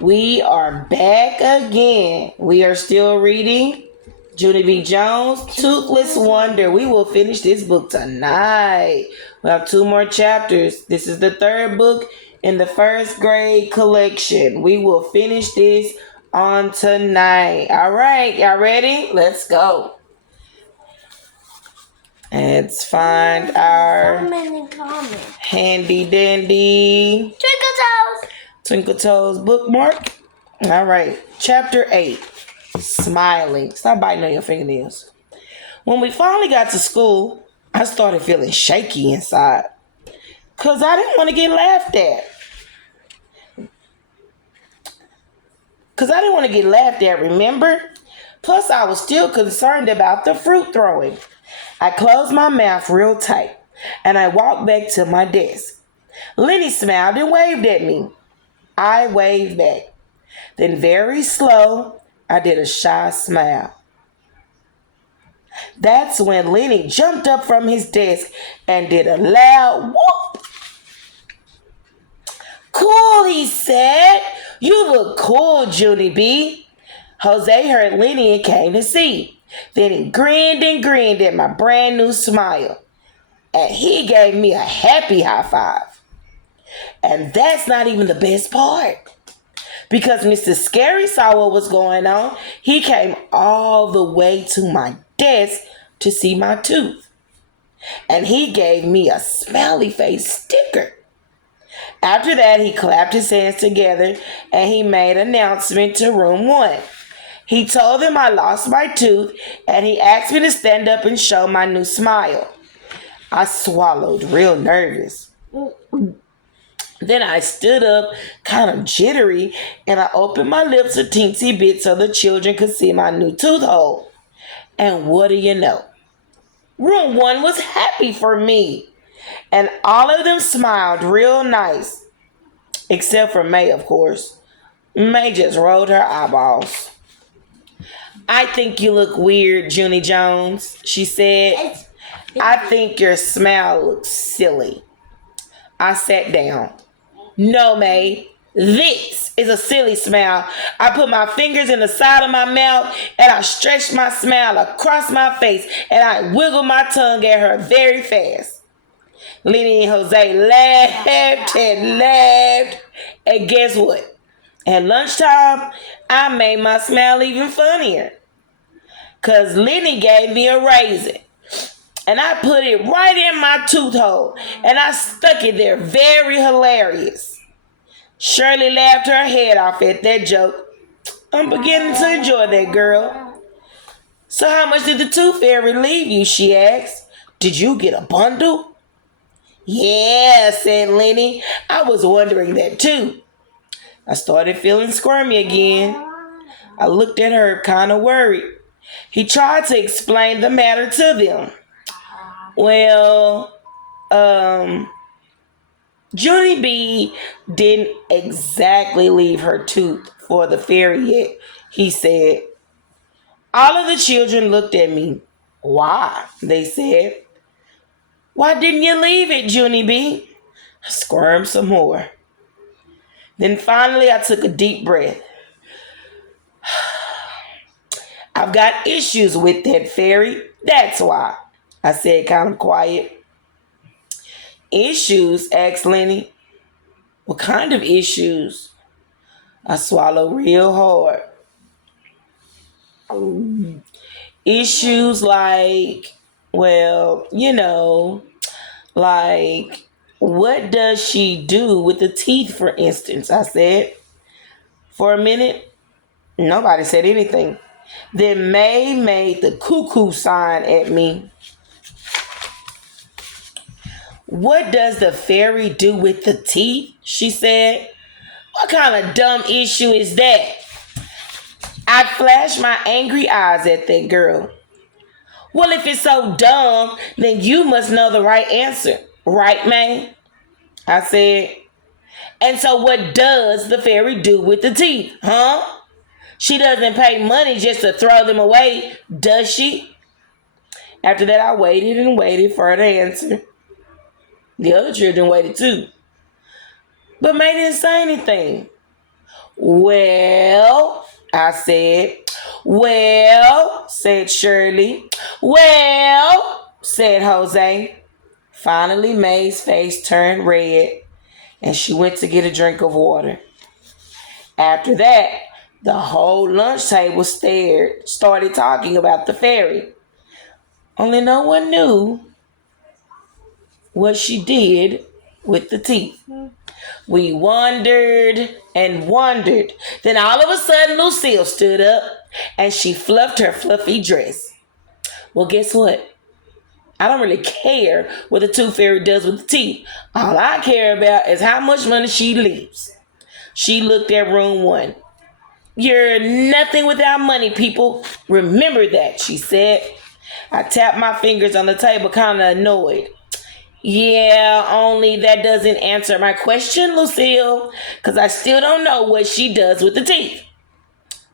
We are back again. We are still reading Junie B. Jones, Toothless Wonder. We will finish this book tonight. We have two more chapters. This is the third book in the first grade collection. We will finish this on tonight. All right, y'all ready? Let's go. Let's find our handy dandy Twinkle Toes bookmark. All right, chapter 8, Smiling. Stop biting on your fingernails. When we finally got to school, I started feeling shaky inside because I didn't want to get laughed at. Remember? Plus, I was still concerned about the fruit throwing. I closed my mouth real tight and I walked back to my desk. Lenny smiled and waved at me. I waved back. Then very slow, I did a shy smile. That's when Lenny jumped up from his desk and did a loud whoop. Cool, he said. You look cool, Junie B. Jose heard Lenny and came to see. Then he grinned and grinned at my brand new smile. And he gave me a happy high five. And that's not even the best part. Because Mr. Scary saw what was going on, he came all the way to my desk to see my tooth. And he gave me a smiley face sticker. After that, he clapped his hands together and he made an announcement to room 1. He told them I lost my tooth and he asked me to stand up and show my new smile. I swallowed real nervous. Then I stood up, kind of jittery, and I opened my lips a teensy bit so the children could see my new tooth hole. And what do you know? Room 1 was happy for me. And all of them smiled real nice. Except for May, of course. May just rolled her eyeballs. I think you look weird, Junie Jones, she said. I think your smile looks silly. I sat down. No, May, this is a silly smile. I put my fingers in the side of my mouth and I stretched my smile across my face and I wiggled my tongue at her very fast. Lenny and Jose laughed and laughed. And guess what? At lunchtime, I made my smile even funnier. Because Lenny gave me a raisin. And I put it right in my tooth hole. And I stuck it there. Very hilarious. Shirley laughed her head off at that joke. I'm beginning to enjoy that, girl. So how much did the tooth fairy leave you, she asked. Did you get a bundle? Yeah, said Lenny. I was wondering that too. I started feeling squirmy again. I looked at her kind of worried. He tried to explain the matter to them. Well, Junie B didn't exactly leave her tooth for the fairy yet, he said. All of the children looked at me. Why? They said. Why didn't you leave it, Junie B? I squirmed some more. Then finally I took a deep breath. I've got issues with that fairy. That's why, I said kind of quiet. Issues? Asked Lenny. What kind of issues? I swallowed real hard. Issues like, well, like what does she do with the teeth, for instance? I said. For a minute, nobody said anything. Then May made the cuckoo sign at me. What does the fairy do with the teeth? She said. What kind of dumb issue is that? I flashed my angry eyes at that girl. Well, if it's so dumb, then you must know the right answer. Right, May? I said. And so what does the fairy do with the teeth, huh? She doesn't pay money just to throw them away, does she? After that, I waited and waited for her to answer. The other children waited too. But May didn't say anything. Well, I said. Well, said Shirley. Well, said Jose. Finally, May's face turned red and she went to get a drink of water. After that, the whole lunch table started talking about the fairy. Only no one knew what she did with the teeth. We wondered and wondered. Then all of a sudden, Lucille stood up and she fluffed her fluffy dress. Well, guess what? I don't really care what the tooth fairy does with the teeth. All I care about is how much money she leaves. She looked at room 1. You're nothing without money, people. Remember that, she said. I tapped my fingers on the table, kind of annoyed. Yeah, only that doesn't answer my question, Lucille, because I still don't know what she does with the teeth.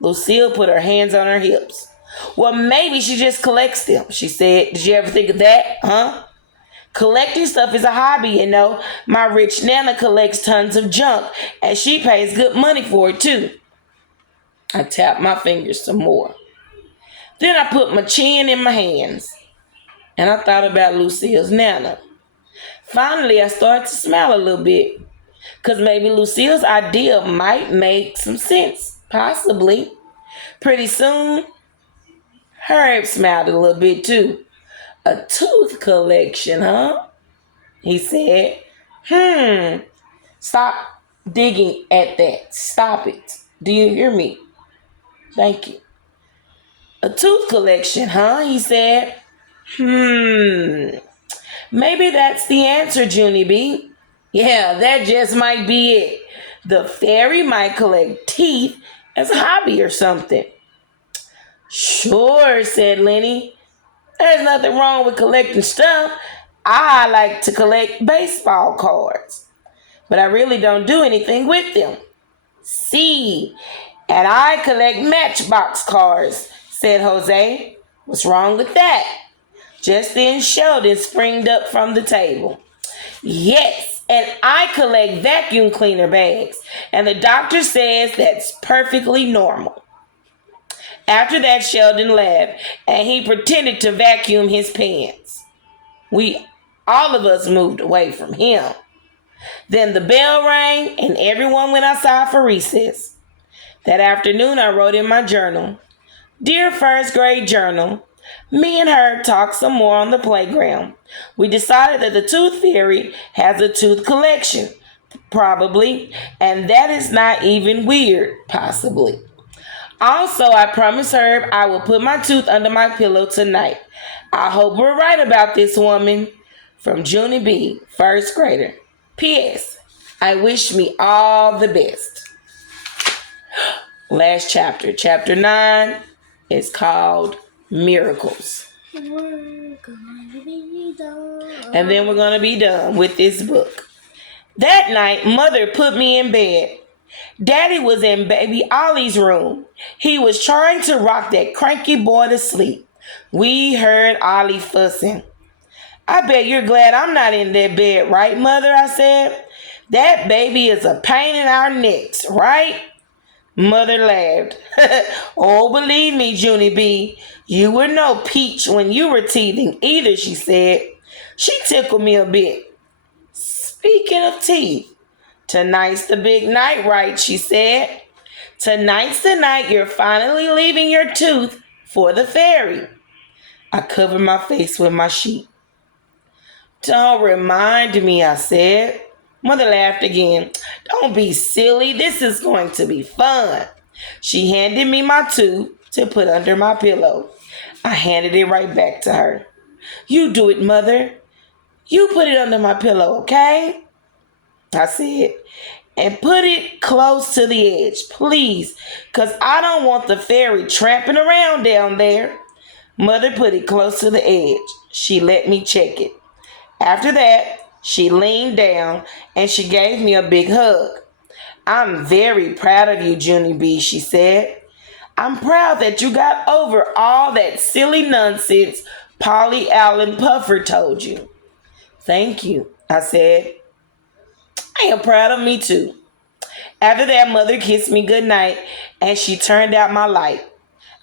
Lucille put her hands on her hips. Well, maybe she just collects them, she said. Did you ever think of that, huh? Collecting stuff is a hobby, you know. My rich Nana collects tons of junk, and she pays good money for it, too. I tapped my fingers some more. Then I put my chin in my hands, and I thought about Lucille's Nana. Finally, I started to smile a little bit, because maybe Lucille's idea might make some sense, possibly. Pretty soon, Herb smiled a little bit too. A tooth collection, huh? He said. Stop digging at that. Stop it. Do you hear me? Thank you. A tooth collection, huh? He said. Maybe that's the answer, Junie B. Yeah, that just might be it. The fairy might collect teeth as a hobby or something. Sure, said Lenny. There's nothing wrong with collecting stuff. I like to collect baseball cards, but I really don't do anything with them. See, and I collect Matchbox cars, said Jose. What's wrong with that? Just then Sheldon springed up from the table. Yes, and I collect vacuum cleaner bags, and the doctor says that's perfectly normal. After that, Sheldon laughed, and he pretended to vacuum his pants. All of us moved away from him. Then the bell rang, and everyone went outside for recess. That afternoon, I wrote in my journal, Dear first grade journal, me and her talked some more on the playground. We decided that the tooth fairy has a tooth collection, probably, and that is not even weird, possibly. Also, I promised Herb I will put my tooth under my pillow tonight. I hope we're right about this, woman. From Junie B., first grader. P.S. I wish me all the best. Last chapter. Chapter 9 is called Miracles. We're gonna be done. And then we're going to be done with this book. That night, Mother put me in bed. Daddy was in baby Ollie's room. He was trying to rock that cranky boy to sleep. We heard Ollie fussing. I bet you're glad I'm not in that bed, right, Mother? I said. That baby is a pain in our necks, right? Mother laughed. Oh, believe me, Junie B., you were no peach when you were teething either, she said. She tickled me a bit. Speaking of teeth, tonight's the big night, right? She said. Tonight's the night you're finally leaving your tooth for the fairy. I covered my face with my sheet. Don't remind me, I said. Mother laughed again. Don't be silly. This is going to be fun. She handed me my tooth to put under my pillow. I handed it right back to her. You do it, Mother. You put it under my pillow, okay? I said, and put it close to the edge, please, because I don't want the fairy tramping around down there. Mother put it close to the edge. She let me check it. After that, she leaned down and she gave me a big hug. I'm very proud of you, Junie B., she said. I'm proud that you got over all that silly nonsense Polly Allen Puffer told you. Thank you, I said. I am proud of me too. After that, mother kissed me goodnight and she turned out my light.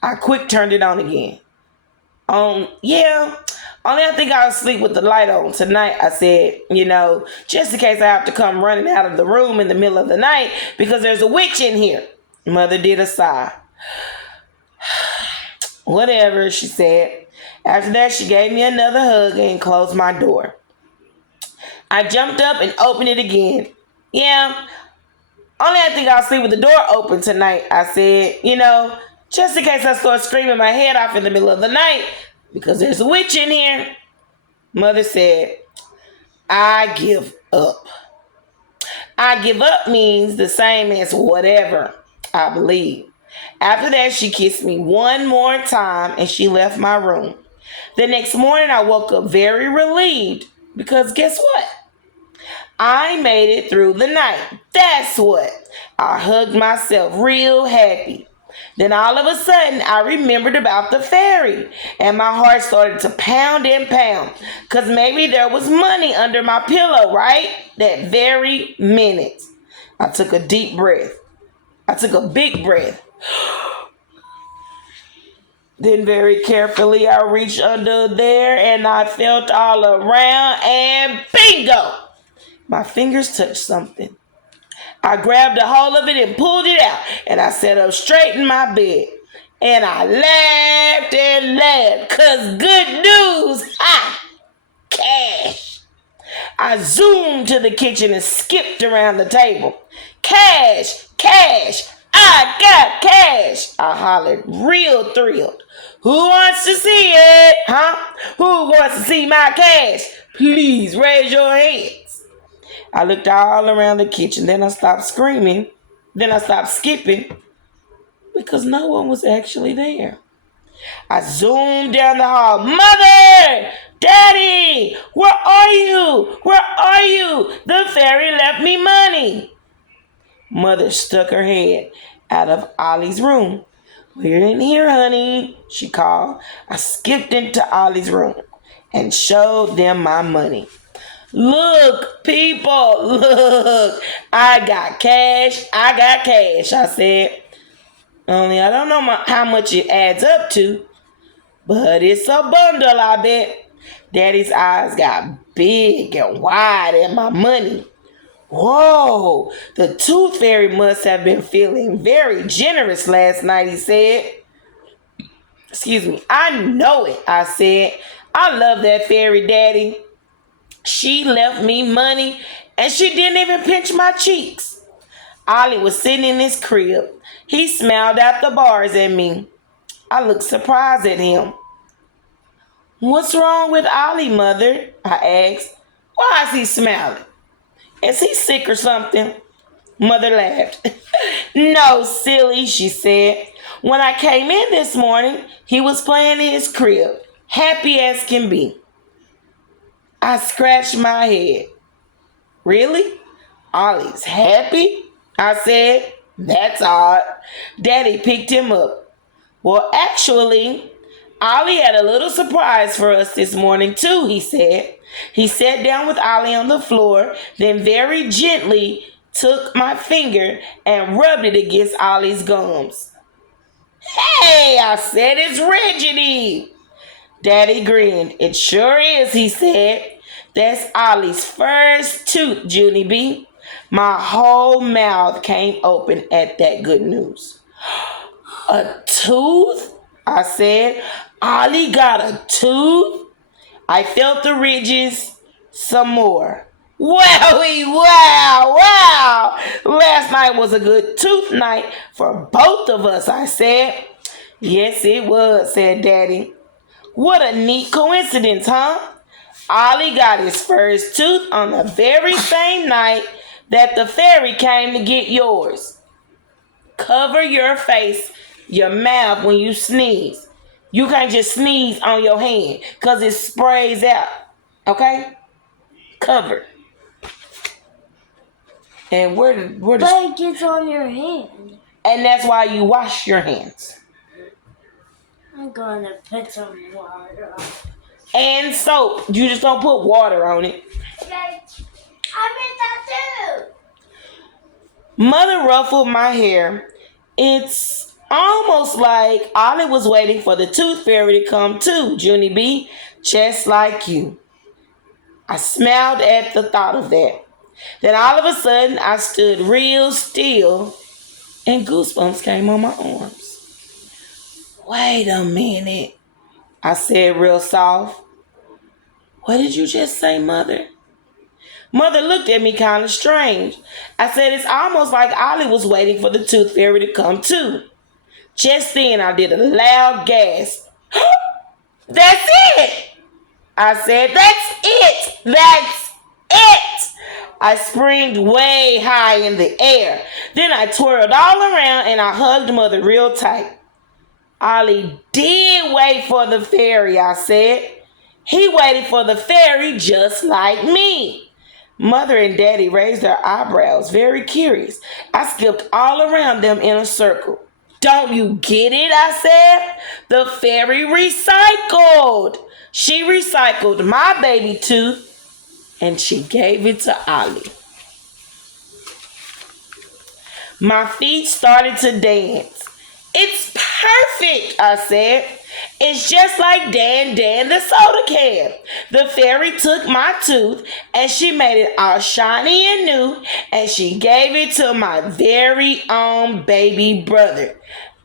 I quick turned it on again. Yeah, only I think I'll sleep with the light on tonight, I said, just in case I have to come running out of the room in the middle of the night because there's a witch in here. Mother did a sigh. Whatever, she said. After that, she gave me another hug and closed my door. I jumped up and opened it again. Yeah, only I think I'll sleep with the door open tonight, I said, just in case I start screaming my head off in the middle of the night because there's a witch in here. Mother said, I give up. I give up means the same as whatever, I believe. After that, she kissed me one more time and she left my room. The next morning, I woke up very relieved because guess what? I made it through the night. That's what. I hugged myself real happy. Then all of a sudden, I remembered about the fairy and my heart started to pound and pound because maybe there was money under my pillow, right? That very minute. I took a deep breath. I took a big breath. Then very carefully, I reached under there and I felt all around and bingo! My fingers touched something. I grabbed a hold of it and pulled it out, and I sat up straight in my bed. And I laughed and laughed, because good news, cash. I zoomed to the kitchen and skipped around the table. Cash, cash, I got cash, I hollered, real thrilled. Who wants to see it, Who wants to see my cash? Please raise your hands. I looked all around the kitchen, then I stopped screaming, then I stopped skipping because no one was actually there. I zoomed down the hall. Mother! Daddy! Where are you? Where are you? The fairy left me money. Mother stuck her head out of Ollie's room. We're in here, honey, she called. I skipped into Ollie's room and showed them my money. Look, people, look, I got cash, I said. Only I don't know how much it adds up to, but it's a bundle, I bet. Daddy's eyes got big and wide at my money. Whoa, the tooth fairy must have been feeling very generous last night, he said. Excuse me, I know it, I said. I love that fairy, Daddy. She left me money and she didn't even pinch my cheeks. Ollie was sitting in his crib. He smiled out the bars at me. I looked surprised at him. What's wrong with Ollie, Mother? I asked. Why is he smiling? Is he sick or something? Mother laughed. No, silly, she said. When I came in this morning, he was playing in his crib, happy as can be. I scratched my head. Really? Ollie's happy? I said. That's odd. Daddy picked him up. Well, actually, Ollie had a little surprise for us this morning too, he said. He sat down with Ollie on the floor, then very gently took my finger and rubbed it against Ollie's gums. Hey, I said, it's Reggie. Daddy grinned. It sure is, he said. That's Ollie's first tooth, Junie B. My whole mouth came open at that good news. A tooth? I said. Ollie got a tooth? I felt the ridges some more. Wowie, wow. Last night was a good tooth night for both of us, I said. Yes, it was, said Daddy. What a neat coincidence, huh? Ollie got his first tooth on the very same night that the fairy came to get yours. Cover your face, your mouth when you sneeze. You can't just sneeze on your hand because it sprays out. Okay? Cover. And where But it gets on your hand. And that's why you wash your hands. I'm going to put some water on. And soap. You just don't put water on it. Okay. I made that too. Mother ruffled my hair. It's almost like Ollie was waiting for the tooth fairy to come too, Junie B, just like you. I smiled at the thought of that. Then all of a sudden, I stood real still and goosebumps came on my arms. Wait a minute, I said real soft. What did you just say, Mother? Mother looked at me kind of strange. I said it's almost like Ollie was waiting for the tooth fairy to come too. Just then I did a loud gasp. That's it! I said, that's it! That's it! I springed way high in the air. Then I twirled all around and I hugged Mother real tight. Ollie did wait for the fairy, I said. He waited for the fairy just like me. Mother and Daddy raised their eyebrows, very curious. I skipped all around them in a circle. Don't you get it? I said. The fairy recycled. She recycled my baby tooth and she gave it to Ollie. My feet started to dance. It's perfect, I said. It's just like Dan the soda can. The fairy took my tooth and she made it all shiny and new and she gave it to my very own baby brother.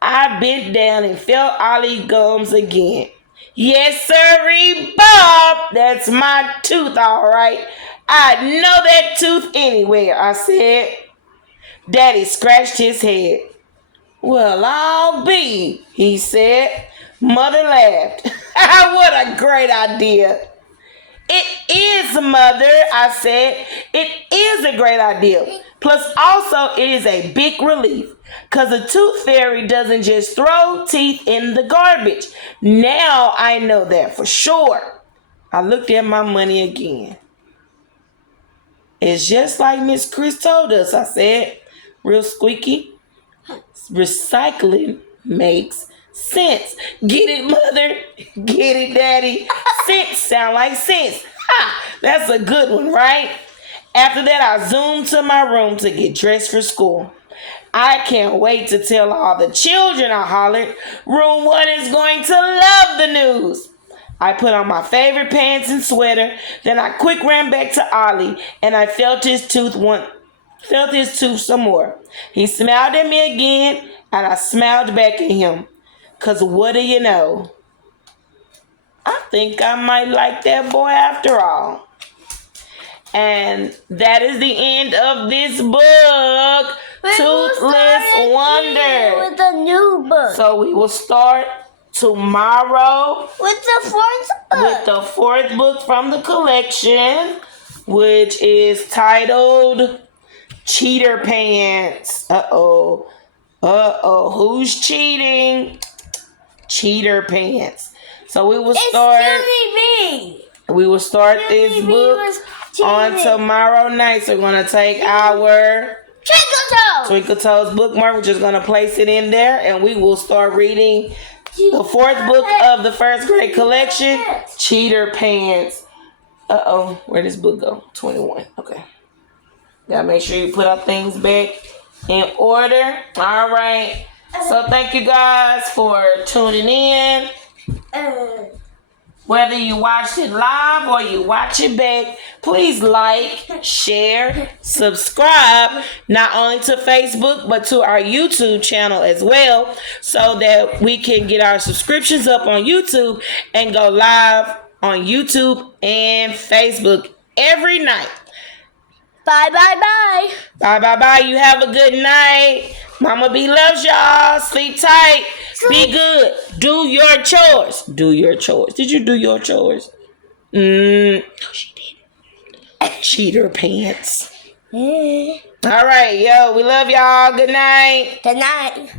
I bent down and felt Ollie's gums again. Yes, sirree, Bob. That's my tooth, all right. I'd know that tooth anywhere, I said. Daddy scratched his head. Well, I'll be, he said. Mother laughed. What a great idea. It is, Mother, I said. It is a great idea. Plus, also, it is a big relief. Because a tooth fairy doesn't just throw teeth in the garbage. Now I know that for sure. I looked at my money again. It's just like Miss Chris told us, I said. Real squeaky. Recycling makes sense. Get it, Mother? Get it, Daddy? Sense sound like sense. Ha! That's a good one, right? After that, I zoomed to my room to get dressed for school. I can't wait to tell all the children, I hollered. Room 1 is going to love the news. I put on my favorite pants and sweater. Then I quick ran back to Ollie and I felt his tooth some more. He smiled at me again and I smiled back at him. Cause what do you know? I think I might like that boy after all. And that is the end of this book, Toothless Wonder. With a new book. So we will start tomorrow With the fourth book. with the 4th book from the collection, which is titled Cheater Pants. Uh-oh. Who's cheating? Cheater Pants. So we will start. It's Junie B. We will start Junie this B book was on cheating. tomorrow night. So we're gonna take our Twinkle Toes. Twinkle Toes bookmark. We're just gonna place it in there, and we will start reading the 4th book of the 1st grade collection, Cheater Pants. Where does this book go? 21. Okay. Gotta make sure you put our things back in order. All right. So thank you guys for tuning in. Whether you watched it live or you watch it back, please like, share, subscribe, not only to Facebook, but to our YouTube channel as well, so that we can get our subscriptions up on YouTube and go live on YouTube and Facebook every night. Bye, bye, bye. Bye, bye, bye. You have a good night. Mama B loves y'all. Sleep tight. Be good. Do your chores. Do your chores. Did you do your chores? No, she didn't. Cheater Pants. All right, yo. We love y'all. Good night. Good night.